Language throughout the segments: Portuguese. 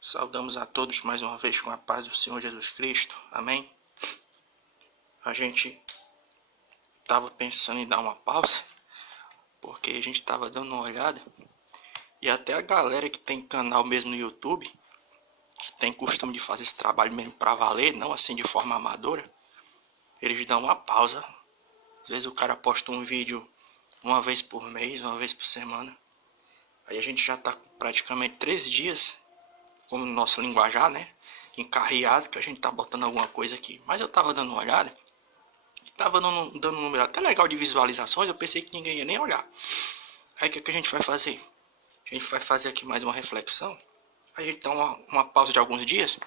Saudamos a todos mais uma vez com a paz do Senhor Jesus Cristo. Amém? A gente estava pensando em dar uma pausa, porque a gente estava dando uma olhada, e até a galera que tem canal mesmo no YouTube, que tem costume de fazer esse trabalho mesmo para valer, não assim de forma amadora, eles dão uma pausa. Às vezes o cara posta um vídeo uma vez por mês, uma vez por semana. Aí a gente já está praticamente 3 dias, como no nosso linguajar, né? Encarreado, que a gente tá botando alguma coisa aqui. Mas eu tava dando uma olhada, e tava dando um número até legal de visualizações, eu pensei que ninguém ia nem olhar. Aí o que a gente vai fazer? A gente vai fazer aqui mais uma reflexão. Aí a gente dá uma pausa de alguns dias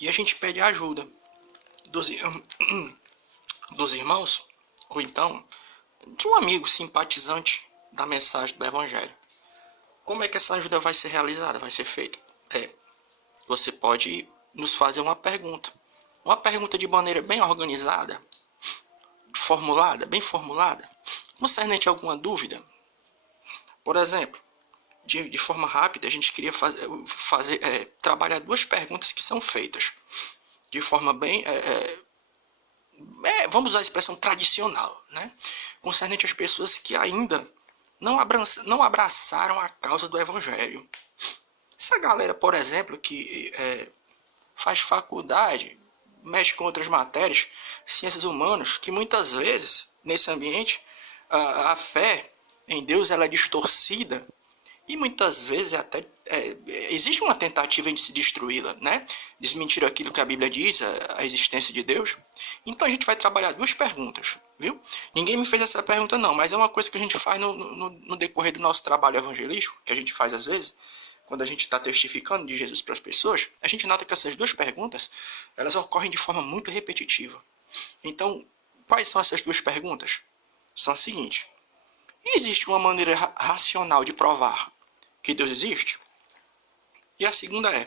e a gente pede a ajuda dos irmãos, ou então de um amigo simpatizante da mensagem do Evangelho. Como é que essa ajuda vai ser realizada, vai ser feita? Você pode nos fazer uma pergunta de maneira bem organizada, bem formulada, concernente a alguma dúvida. Por exemplo, de forma rápida, a gente queria trabalhar 2 perguntas que são feitas de forma bem, vamos usar a expressão tradicional, né? Concernente às pessoas que ainda não abraçaram a causa do Evangelho. Essa galera, por exemplo, que faz faculdade, mexe com outras matérias, ciências humanas, que muitas vezes, nesse ambiente, a fé em Deus ela é distorcida e muitas vezes até existe uma tentativa de se destruí-la, né? Desmentir aquilo que a Bíblia diz, a existência de Deus. Então a gente vai trabalhar 2 perguntas, viu? Ninguém me fez essa pergunta não, mas é uma coisa que a gente faz no decorrer do nosso trabalho evangelístico, que a gente faz às vezes. Quando a gente está testificando de Jesus para as pessoas, a gente nota que essas 2 perguntas, elas ocorrem de forma muito repetitiva. Então, quais são essas 2 perguntas? São as seguintes. Existe uma maneira racional de provar que Deus existe? E a segunda é,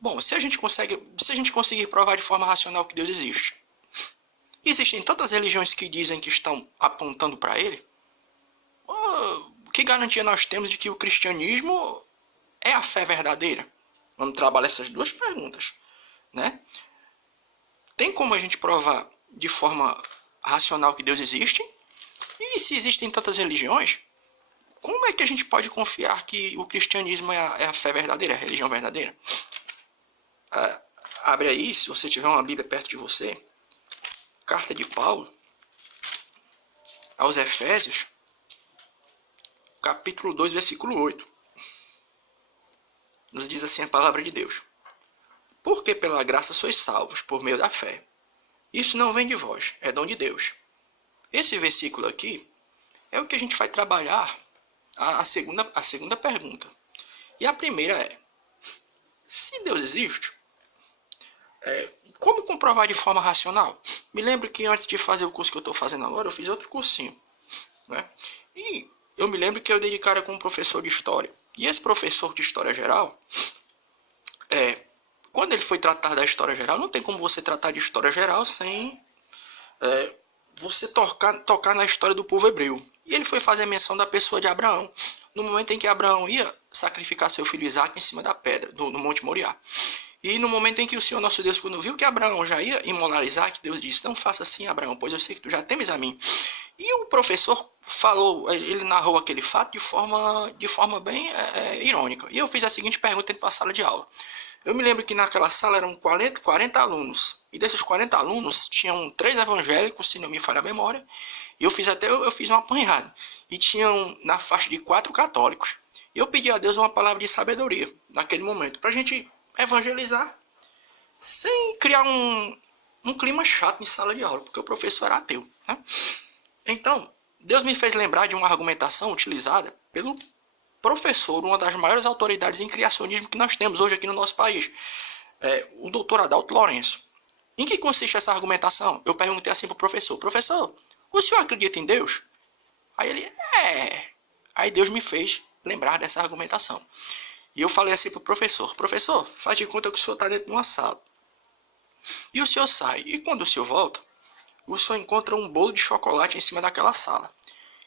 bom, se a gente conseguir provar de forma racional que Deus existe, existem tantas religiões que dizem que estão apontando para Ele? Que garantia nós temos de que o cristianismo é a fé verdadeira? Vamos trabalhar essas 2 perguntas, né? Tem como a gente provar de forma racional que Deus existe? E se existem tantas religiões, como é que a gente pode confiar que o cristianismo é a fé verdadeira, a religião verdadeira? Abre aí, se você tiver uma Bíblia perto de você, carta de Paulo aos Efésios, capítulo 2, versículo 8. Nos diz assim a palavra de Deus. Porque pela graça sois salvos, por meio da fé. Isso não vem de vós, é dom de Deus. Esse versículo aqui é o que a gente vai trabalhar a segunda pergunta. E a primeira é, se Deus existe, como comprovar de forma racional? Me lembro que antes de fazer o curso que eu estou fazendo agora, eu fiz outro cursinho, né? E eu me lembro que eu dei de cara com um professor de história. E esse professor de história geral, quando ele foi tratar da história geral, não tem como você tratar de história geral sem você tocar na história do povo hebreu. E ele foi fazer menção da pessoa de Abraão, no momento em que Abraão ia sacrificar seu filho Isaque em cima da pedra, no Monte Moriá. E no momento em que o Senhor nosso Deus, quando viu que Abraão já ia imolar Isaque, Deus disse, não faça assim, Abraão, pois eu sei que tu já temes a mim. E o professor ele narrou aquele fato de forma bem irônica. E eu fiz a seguinte pergunta para a sala de aula. Eu me lembro que naquela sala eram 40 alunos. E desses 40 alunos, tinham 3 evangélicos, se não me falha a memória. E eu fiz um apanhado. E tinham na faixa de 4 católicos. E eu pedi a Deus uma palavra de sabedoria naquele momento, para a gente evangelizar sem criar um clima chato em sala de aula, porque o professor era ateu, né? Então, Deus me fez lembrar de uma argumentação utilizada pelo professor, uma das maiores autoridades em criacionismo que nós temos hoje aqui no nosso país, o doutor Adalto Lourenço. Em que consiste essa argumentação? Eu perguntei assim para o professor, o senhor acredita em Deus? Aí ele, Aí Deus me fez lembrar dessa argumentação. E eu falei assim para o professor, faz de conta que o senhor está dentro de uma sala. E o senhor sai, e quando o senhor volta, o senhor encontra um bolo de chocolate em cima daquela sala.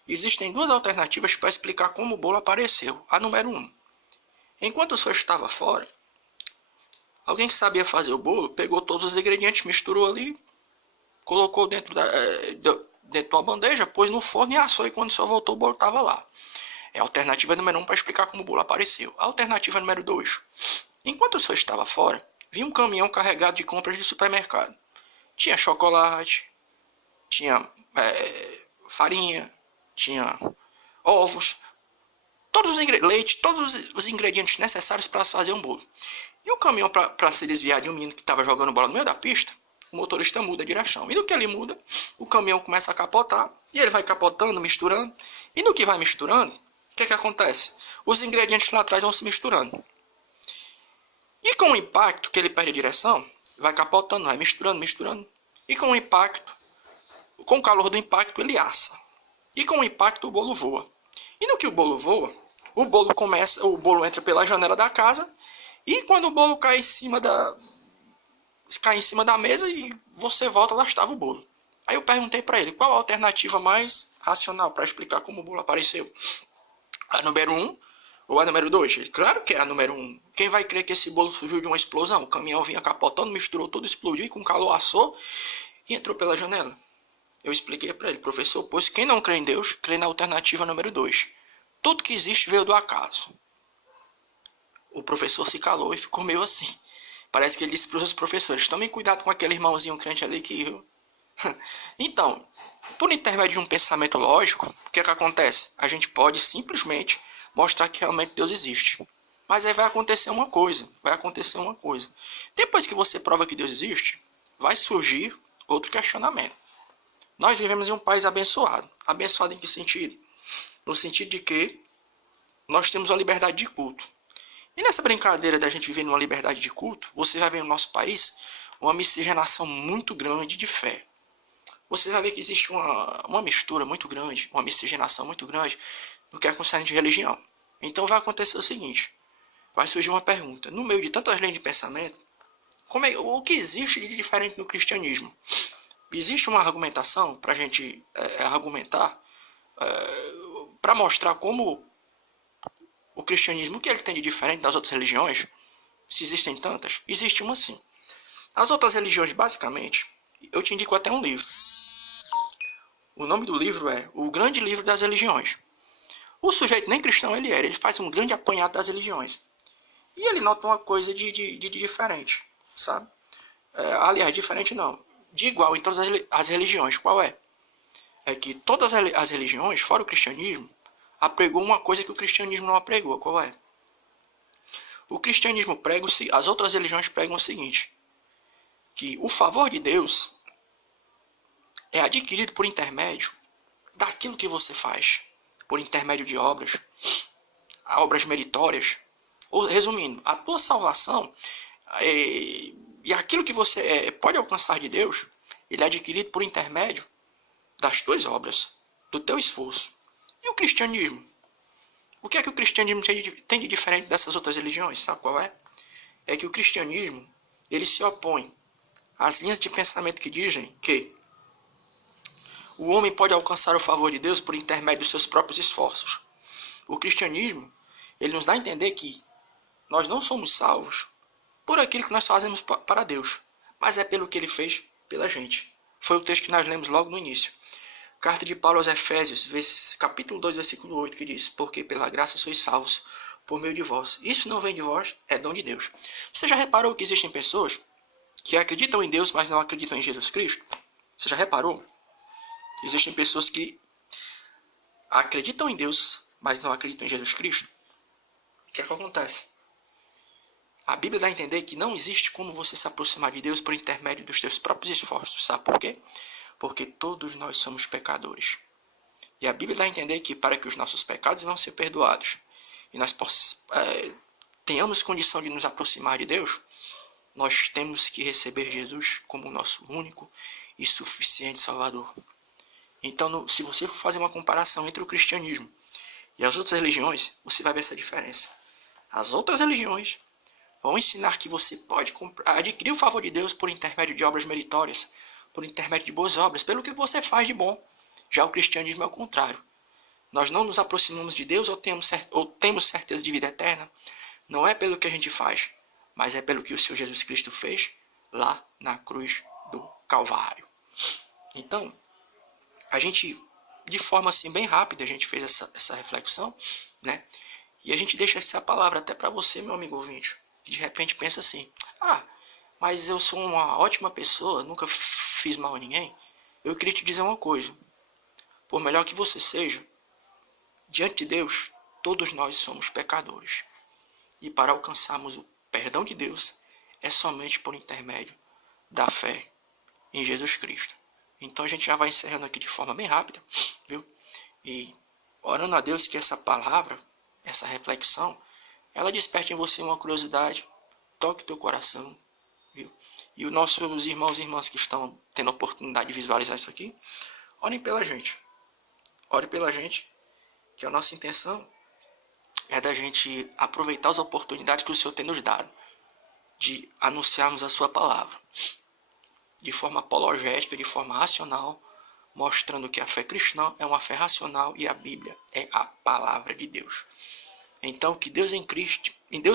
Existem 2 alternativas para explicar como o bolo apareceu. A número 1. Enquanto o senhor estava fora, Alguém que sabia fazer o bolo, pegou todos os ingredientes, misturou ali, colocou dentro de uma bandeja, pôs no forno e assou, e quando só voltou o bolo estava lá. É a alternativa número 1 para explicar como o bolo apareceu. A alternativa número 2. Enquanto o senhor estava fora, vi um caminhão carregado de compras de supermercado. Tinha chocolate, tinha farinha, tinha ovos, leite, todos os ingredientes necessários para se fazer um bolo. E o caminhão, para se desviar de um menino que estava jogando bola no meio da pista, o motorista muda a direção. E no que ele muda, o caminhão começa a capotar, e ele vai capotando, misturando. E no que vai misturando, o que acontece? Os ingredientes lá atrás vão se misturando. E com o impacto que ele perde a direção, vai capotando, vai misturando, misturando. E com o impacto, com o calor do impacto, ele assa. E com o impacto, o bolo voa. E no que o bolo voa, o bolo entra pela janela da casa. E quando o bolo cai em cima da mesa e você volta, lá estava o bolo. Aí eu perguntei para ele, qual a alternativa mais racional para explicar como o bolo apareceu? A número 1 ou a número 2? Ele, claro que é a número 1. Quem vai crer que esse bolo surgiu de uma explosão? O caminhão vinha capotando, misturou tudo, explodiu e com calor assou e entrou pela janela. Eu expliquei para ele, professor, pois quem não crê em Deus, crê na alternativa número 2. Tudo que existe veio do acaso. O professor se calou e ficou meio assim. Parece que ele disse para os professores, tomem cuidado com aquele irmãozinho crente ali que... Então, por intermédio de um pensamento lógico, o que acontece? A gente pode simplesmente mostrar que realmente Deus existe. Mas aí vai acontecer uma coisa. Depois que você prova que Deus existe, vai surgir outro questionamento. Nós vivemos em um país abençoado. Abençoado em que sentido? No sentido de que nós temos a liberdade de culto. E nessa brincadeira da gente viver numa liberdade de culto, você vai ver no nosso país uma miscigenação muito grande de fé. Você vai ver que existe uma mistura muito grande, uma miscigenação muito grande no que é concernente de religião. Então vai acontecer o seguinte, vai surgir uma pergunta, no meio de tantas linhas de pensamento, o que existe de diferente no cristianismo? Existe uma argumentação para a gente argumentar, para mostrar como o cristianismo, o que ele tem de diferente das outras religiões, se existem tantas, existe uma sim. As outras religiões, basicamente, eu te indico até um livro. O nome do livro é O Grande Livro das Religiões. O sujeito nem cristão ele faz um grande apanhado das religiões. E ele nota uma coisa de diferente, sabe? Aliás, diferente não, de igual em todas as religiões. Qual é? É que todas as religiões, fora o cristianismo, apregou uma coisa que o cristianismo não apregou. Qual é? O cristianismo prega, as outras religiões pregam o seguinte, que o favor de Deus é adquirido por intermédio daquilo que você faz, por intermédio de obras meritórias. Ou, resumindo, a tua salvação e aquilo que você pode alcançar de Deus, ele é adquirido por intermédio das tuas obras, do teu esforço. E o cristianismo? O que é que o cristianismo tem de diferente dessas outras religiões? Sabe qual é? É que o cristianismo, ele se opõe às linhas de pensamento que dizem que o homem pode alcançar o favor de Deus por intermédio dos seus próprios esforços. O cristianismo, ele nos dá a entender que nós não somos salvos por aquilo que nós fazemos para Deus, mas é pelo que ele fez pela gente. Foi o texto que nós lemos logo no início. Carta de Paulo aos Efésios, capítulo 2, versículo 8, que diz, porque pela graça sois salvos por meio de vós. Isso não vem de vós, é dom de Deus. Você já reparou que existem pessoas que acreditam em Deus, mas não acreditam em Jesus Cristo? Você já reparou? Existem pessoas que acreditam em Deus, mas não acreditam em Jesus Cristo. O que é que acontece? A Bíblia dá a entender que não existe como você se aproximar de Deus por intermédio dos seus próprios esforços. Sabe por quê? Porque todos nós somos pecadores. E a Bíblia dá a entender que para que os nossos pecados vão ser perdoados e nós tenhamos condição de nos aproximar de Deus, nós temos que receber Jesus como o nosso único e suficiente Salvador. Então, se você for fazer uma comparação entre o cristianismo e as outras religiões, você vai ver essa diferença. As outras religiões vão ensinar que você pode adquirir o favor de Deus por intermédio de obras meritórias, por intermédio de boas obras, pelo que você faz de bom. Já o cristianismo é o contrário. Nós não nos aproximamos de Deus ou temos certeza de vida eterna, não é pelo que a gente faz, mas é pelo que o Senhor Jesus Cristo fez lá na cruz do Calvário. Então, a gente, de forma assim bem rápida, a gente fez essa reflexão, né? E a gente deixa essa palavra até para você, meu amigo ouvinte, que de repente pensa assim: ah, mas eu sou uma ótima pessoa, nunca fiz mal a ninguém. Eu queria te dizer uma coisa: por melhor que você seja, diante de Deus, todos nós somos pecadores. E para alcançarmos o perdão de Deus, é somente por intermédio da fé em Jesus Cristo. Então a gente já vai encerrando aqui de forma bem rápida, viu? E orando a Deus que essa palavra, essa reflexão, ela desperte em você uma curiosidade, toque teu coração, viu? E os nossos irmãos e irmãs que estão tendo a oportunidade de visualizar isso aqui, orem pela gente. Ore pela gente, que a nossa intenção é da gente aproveitar as oportunidades que o Senhor tem nos dado, de anunciarmos a sua palavra, de forma apologética, de forma racional, mostrando que a fé cristã é uma fé racional e a Bíblia é a palavra de Deus. Então, que Deus em Cristo, em Deus